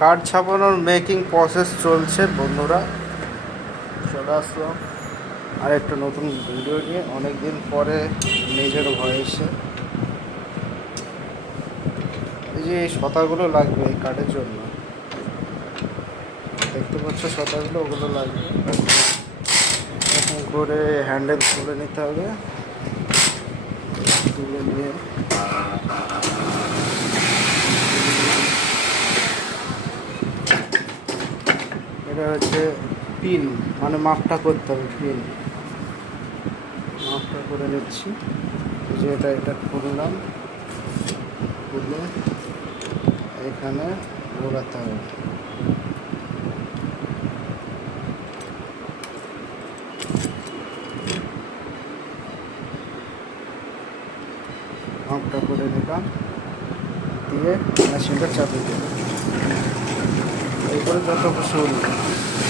Card ছাপানোর making process চলছে, বন্ধুরা। চলে আসলাম। আর একটা নতুন ভিডিও নিয়ে। অনেক দিন পরে নিজের ভয়েসে এই যে এই সতাগুলো লাগবে এই কার্ডের জন্য। দেখতে পাচ্ছ সতাগুলো ওগুলো লাগবে। করে হ্যান্ডেল তুলে নিতে হবে। তুলে নিয়ে এটা হচ্ছে পিন মানে মাপটা করতে হবে পিন মাপটা করে নিচ্ছি। যে এটা এটা খুললাম। খুলে এখানে ঘোরাতে হবে। মাপটা করে নিলাম। দিয়ে মেশিনটা চাপিয়ে দিলাম। এই করে যত খুশি হল